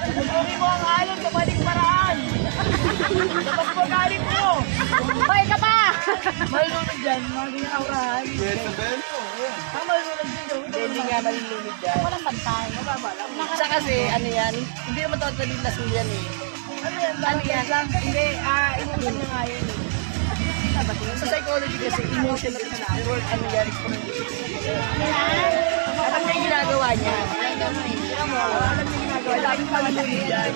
Pagpuri mo ang alon sa maling paraan. Tapos mo galing mo. Hoy ka pa! Malulunod dyan, mga ganyan aurahan. Malulunod dyan. Hindi nga malilunod yan. Walang bantay. Siya kasi, ano yan, hindi naman totally laso yan eh. Ano yan? Ano yan? Hindi, inuusan niya nga yun. Sa psychology kasi, emotion at word, ano yan, explanation. Alam niya yung ginagawa niya. Alam niya ginagawa. Laging malulunod dyan.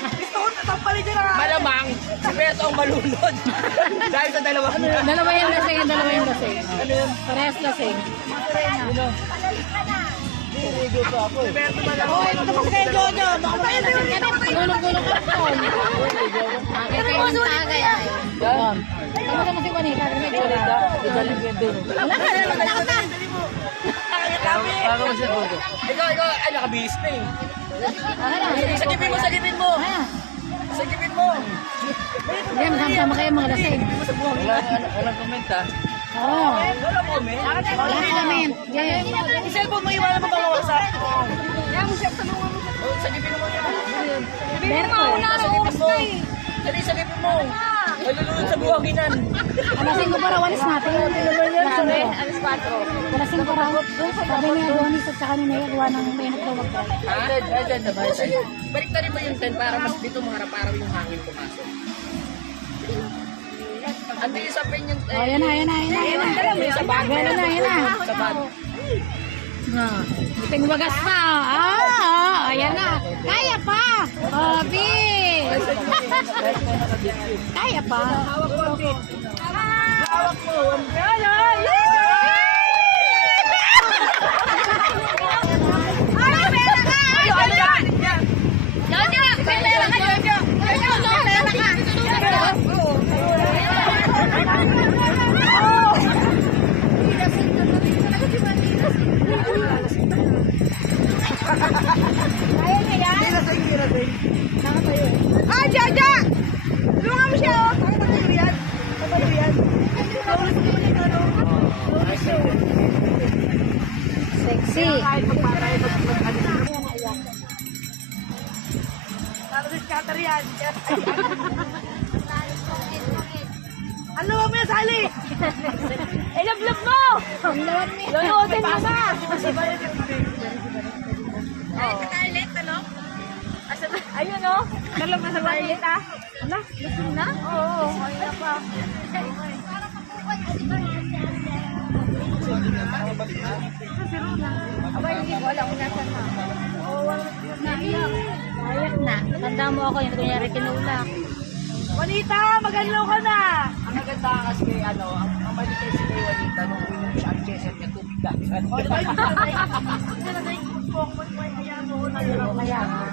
Gusto ko natampalin dyan ang Malamang, si Beto ang malunod. Dahil sa dalawa niya. Dalawa yung lasing, dalawa yung lasing. Ano yun? Parehas lasing. Sinigo pa ako eh. Beto ba lang? Tapos kayo, Jojo. Baka may lasing ka din. Gulong-gulong ka po. Pero yung tagay ay. Yan. Kamusta mo si Juanita? Wala ka na, wala ka. Ikaw, ay nakabihis na eh. Sagipin mo, sagipin mo. Sagipin mo. Hindi, magkama kayo mga lasing. Walang comment ha. Oo. Walang comment. Wala comment. Yes. Yung cellphone mo, iwanan mo ba wasak? Sagipin mo yan. Berto. Sagipin mo. Dali, sagipin mo. Malulunod sa buhanginan. Alasing ko para walis natin. Sabi, Alis 4. alasing ko raw. Sabi ni Adonis at saka ni Nea, gawa ng mainit daw mag-drive. Balik na rin mo yung 10 para mas dito maharap para yung hangin pumasok. Ando yung sa pen yung Oh, yan na, yan na, yan na. Yan na, sa bag. yan na, yan na. Sa bag. Buting wagas pa. Ayan na. Kaya pa. Obi. Kaya pa. Hawak mo, Pete. Hawak mo. Jaja! Tulungan mo siya, oh! Nakapagpalo yan. Nakapagpalo yan. Sexy. Kahit magpapay, tapos scatter yan. Ano mo yung sali? Ilablab mo! Lulutin mo na! Ayun o. Talong na sa toilet ah. Ala, lasing na? Oo, ayun na pa. Abay, hindi ko alam kung nasan na. Ayat na. Tanda mo ako yung kunyari tinulak. Juanita, magalaw ka na! Ang maganda kasi kay ang maliit si kay Juanita nung unang siya ang cheset niya tubig dami. O, diba yung sanay? Sanay, kung mo, ayan mo, nalalaw.